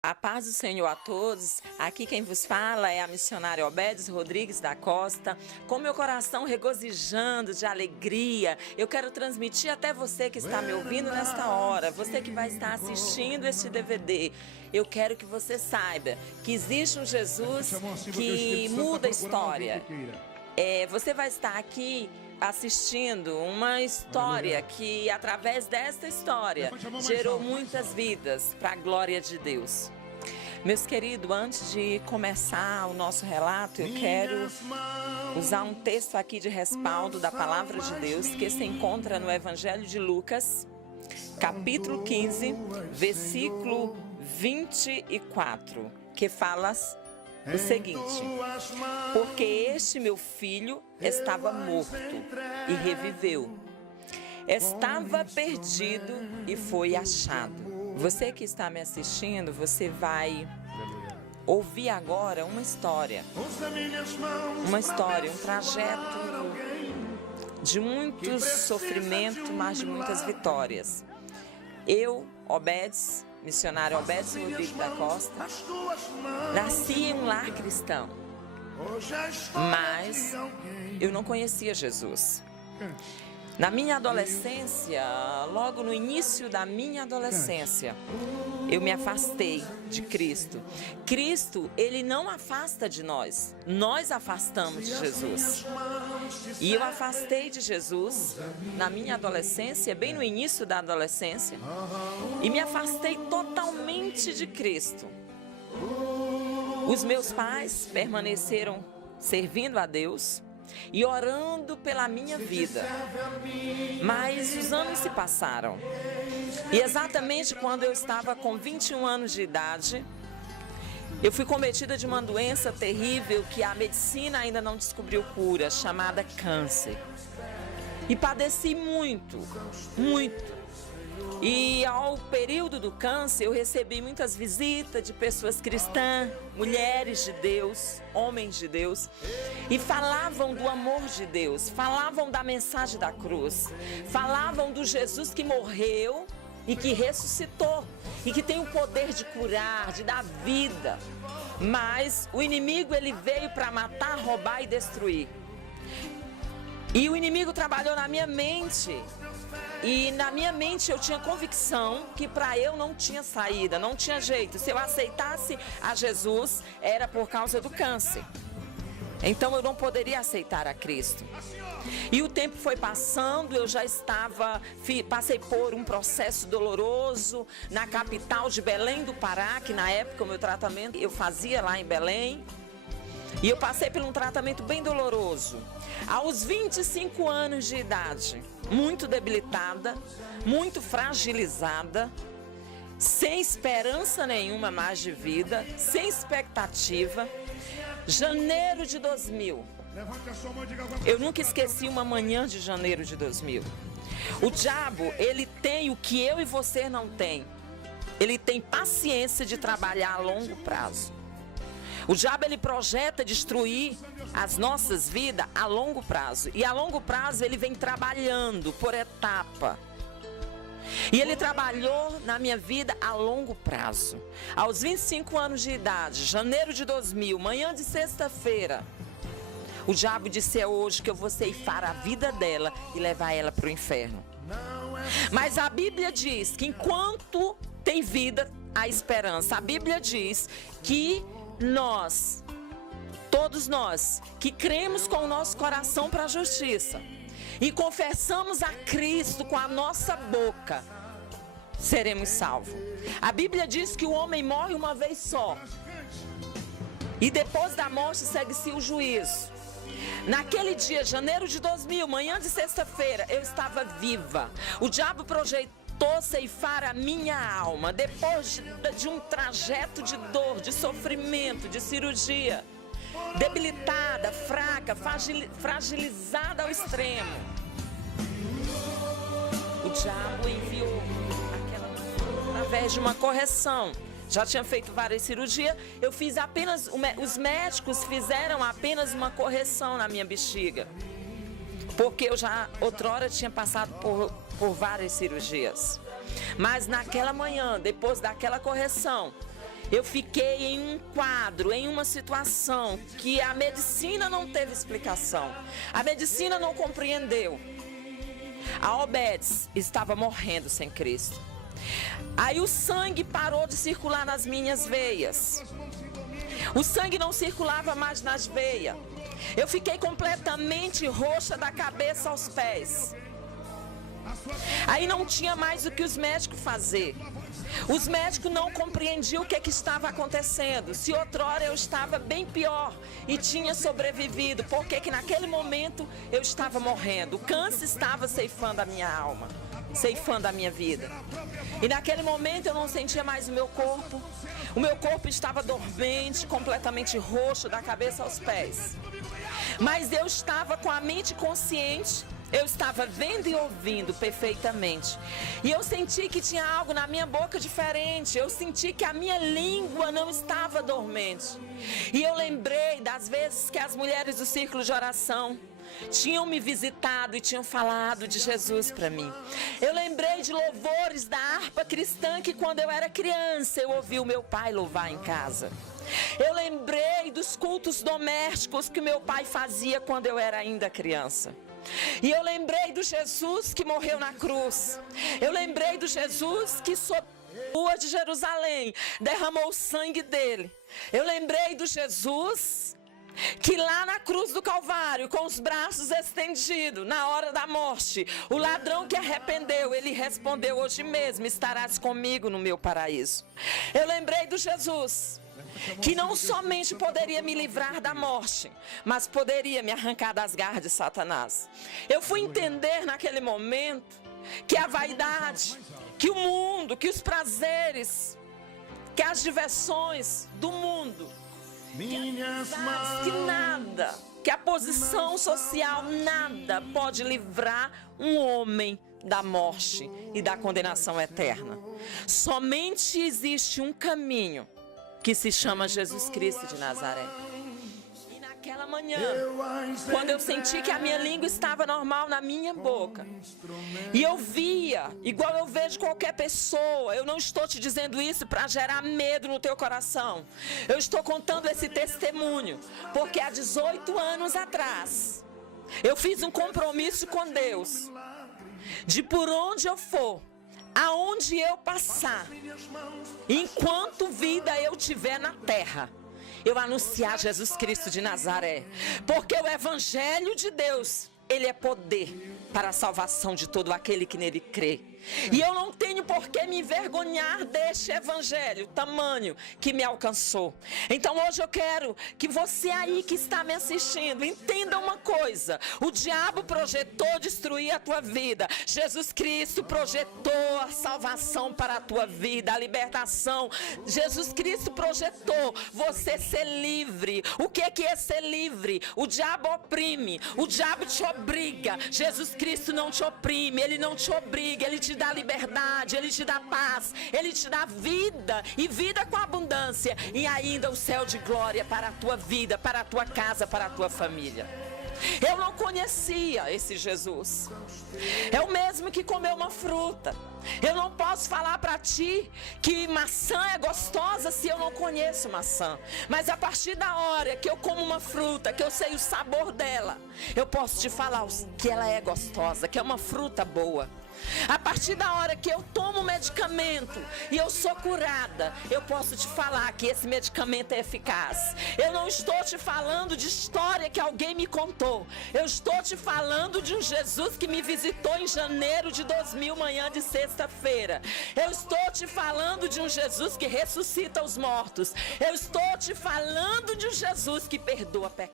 A paz do Senhor a todos. Aqui quem vos fala é a missionária Obedes Rodrigues da Costa. Com meu coração regozijando de alegria, eu quero transmitir até você que está me ouvindo nesta hora, você que vai estar assistindo este DVD. Eu quero que você saiba que existe um Jesus que muda a história. Você vai estar aqui assistindo uma história que, através desta história, gerou muitas vidas para a glória de Deus. Meus queridos, antes de começar o nosso relato, eu quero usar um texto aqui de respaldo da Palavra de Deus que se encontra no Evangelho de Lucas, capítulo 15, versículo 24, que fala o seguinte: porque este meu filho estava morto e reviveu, estava perdido e foi achado. Você que está me assistindo, você vai ouvir agora uma história, um trajeto de muito sofrimento, mas de muitas vitórias. Eu, Obedes, missionária Obedes Rodrigues da Costa, nasci em um lar cristão, mas eu não conhecia Jesus. Na minha adolescência, logo no início da minha adolescência, eu me afastei de Cristo. Cristo, Ele não afasta de nós, nós afastamos de Jesus. E eu afastei de Jesus na minha adolescência, bem no início da adolescência, e me afastei totalmente de Cristo. Os meus pais permaneceram servindo a Deus e orando pela minha vida, mas os anos se passaram, e exatamente quando eu estava com 21 anos de idade, eu fui cometida de uma doença terrível que a medicina ainda não descobriu cura, chamada câncer, e padeci muito. E ao período do câncer, eu recebi muitas visitas de pessoas cristãs, mulheres de Deus, homens de Deus, e falavam do amor de Deus, falavam da mensagem da cruz, falavam do Jesus que morreu e que ressuscitou, e que tem o poder de curar, de dar vida. Mas o inimigo, ele veio para matar, roubar e destruir. E o inimigo trabalhou na minha mente. E na minha mente eu tinha convicção que para eu não tinha saída, não tinha jeito. Se eu aceitasse a Jesus, era por causa do câncer. Então eu não poderia aceitar a Cristo. E o tempo foi passando, eu já passei por um processo doloroso na capital de Belém do Pará, que na época o meu tratamento eu fazia lá em Belém. E eu passei por um tratamento bem doloroso. Aos 25 anos de idade, muito debilitada, muito fragilizada, sem esperança nenhuma mais de vida, sem expectativa. Janeiro de 2000. Eu nunca esqueci uma manhã de janeiro de 2000. O diabo, ele tem o que eu e você não tem. Ele tem paciência de trabalhar a longo prazo. O diabo, ele projeta destruir as nossas vidas a longo prazo. E a longo prazo ele vem trabalhando por etapa. E ele trabalhou na minha vida a longo prazo. Aos 25 anos de idade, janeiro de 2000, manhã de sexta-feira, o diabo disse: é hoje que eu vou ceifar a vida dela e levar ela para o inferno. Mas a Bíblia diz que enquanto tem vida, há esperança. A Bíblia diz que nós, todos nós, que cremos com o nosso coração para a justiça e confessamos a Cristo com a nossa boca, seremos salvos. A Bíblia diz que o homem morre uma vez só e depois da morte segue-se o juízo. Naquele dia, janeiro de 2000, manhã de sexta-feira, eu estava viva. O diabo projetou ceifar a minha alma depois de um trajeto de dor, de sofrimento, de cirurgia, debilitada, fraca, fragilizada ao extremo. O diabo enviou através de uma correção. Já tinha feito várias cirurgias, eu fiz apenas, os médicos fizeram apenas uma correção na minha bexiga, porque eu já outrora tinha passado por várias cirurgias. Mas naquela manhã, depois daquela correção, eu fiquei em um quadro, em uma situação que a medicina não teve explicação. A medicina não compreendeu. A Obeds estava morrendo sem Cristo. Aí o sangue parou de circular nas minhas veias. O sangue não circulava mais nas veias. Eu fiquei completamente roxa da cabeça aos pés. Aí não tinha mais o que os médicos fazer. Os médicos não compreendiam o que estava acontecendo. Se outrora eu estava bem pior e tinha sobrevivido, porque que naquele momento eu estava morrendo. O câncer estava ceifando a minha alma, ceifando a minha vida. E naquele momento eu não sentia mais o meu corpo. O meu corpo estava dormente, completamente roxo da cabeça aos pés. Mas eu estava com a mente consciente. Eu estava vendo e ouvindo perfeitamente. E eu senti que tinha algo na minha boca diferente. Eu senti que a minha língua não estava dormente. E eu lembrei das vezes que as mulheres do círculo de oração tinham me visitado e tinham falado de Jesus para mim. Eu lembrei de louvores da harpa cristã que quando eu era criança eu ouvi o meu pai louvar em casa. Eu lembrei dos cultos domésticos que meu pai fazia quando eu era ainda criança. E eu lembrei do Jesus que morreu na cruz. Eu lembrei do Jesus que sobre a rua de Jerusalém derramou o sangue dele. Eu lembrei do Jesus que lá na cruz do Calvário, com os braços estendidos, na hora da morte, o ladrão que arrependeu, ele respondeu: hoje mesmo estarás comigo no meu paraíso. Eu lembrei do Jesus que não somente poderia me livrar da morte, mas poderia me arrancar das garras de Satanás. Eu fui entender naquele momento que a vaidade, que o mundo, que os prazeres, que as diversões do mundo, que nada, que a posição social, nada pode livrar um homem da morte e da condenação eterna. Somente existe um caminho que se chama Jesus Cristo de Nazaré. E naquela manhã, quando eu senti que a minha língua estava normal na minha boca, e eu via, igual eu vejo qualquer pessoa, eu não estou te dizendo isso para gerar medo no teu coração. Eu estou contando esse testemunho, porque há 18 anos atrás, eu fiz um compromisso com Deus, de por onde eu for, aonde eu passar, enquanto vida eu tiver na terra, eu anunciar Jesus Cristo de Nazaré, porque o Evangelho de Deus, ele é poder para a salvação de todo aquele que nele crê. E eu não tenho por que me envergonhar deste evangelho, tamanho que me alcançou. Então hoje eu quero que você aí que está me assistindo, entenda uma coisa: o diabo projetou destruir a tua vida, Jesus Cristo projetou a salvação para a tua vida, a libertação. Jesus Cristo projetou você ser livre. O que é ser livre? O diabo oprime, o diabo te obriga. Jesus Cristo não te oprime, ele não te obriga, ele te dá liberdade, ele te dá paz, ele te dá vida, e vida com abundância, e ainda o céu de glória para a tua vida, para a tua casa, para a tua família. Eu não conhecia esse Jesus. É o mesmo que comer uma fruta. Eu não posso falar para ti que maçã é gostosa se eu não conheço maçã. Mas a partir da hora que eu como uma fruta, que eu sei o sabor dela, eu posso te falar que ela é gostosa, que é uma fruta boa. A partir da hora que eu tomo um medicamento e eu sou curada, eu posso te falar que esse medicamento é eficaz. Eu não estou te falando de história que alguém me contou. Eu estou te falando de um Jesus que me visitou em janeiro de 2000, manhã de sexta-feira. Eu estou te falando de um Jesus que ressuscita os mortos. Eu estou te falando de um Jesus que perdoa pecados.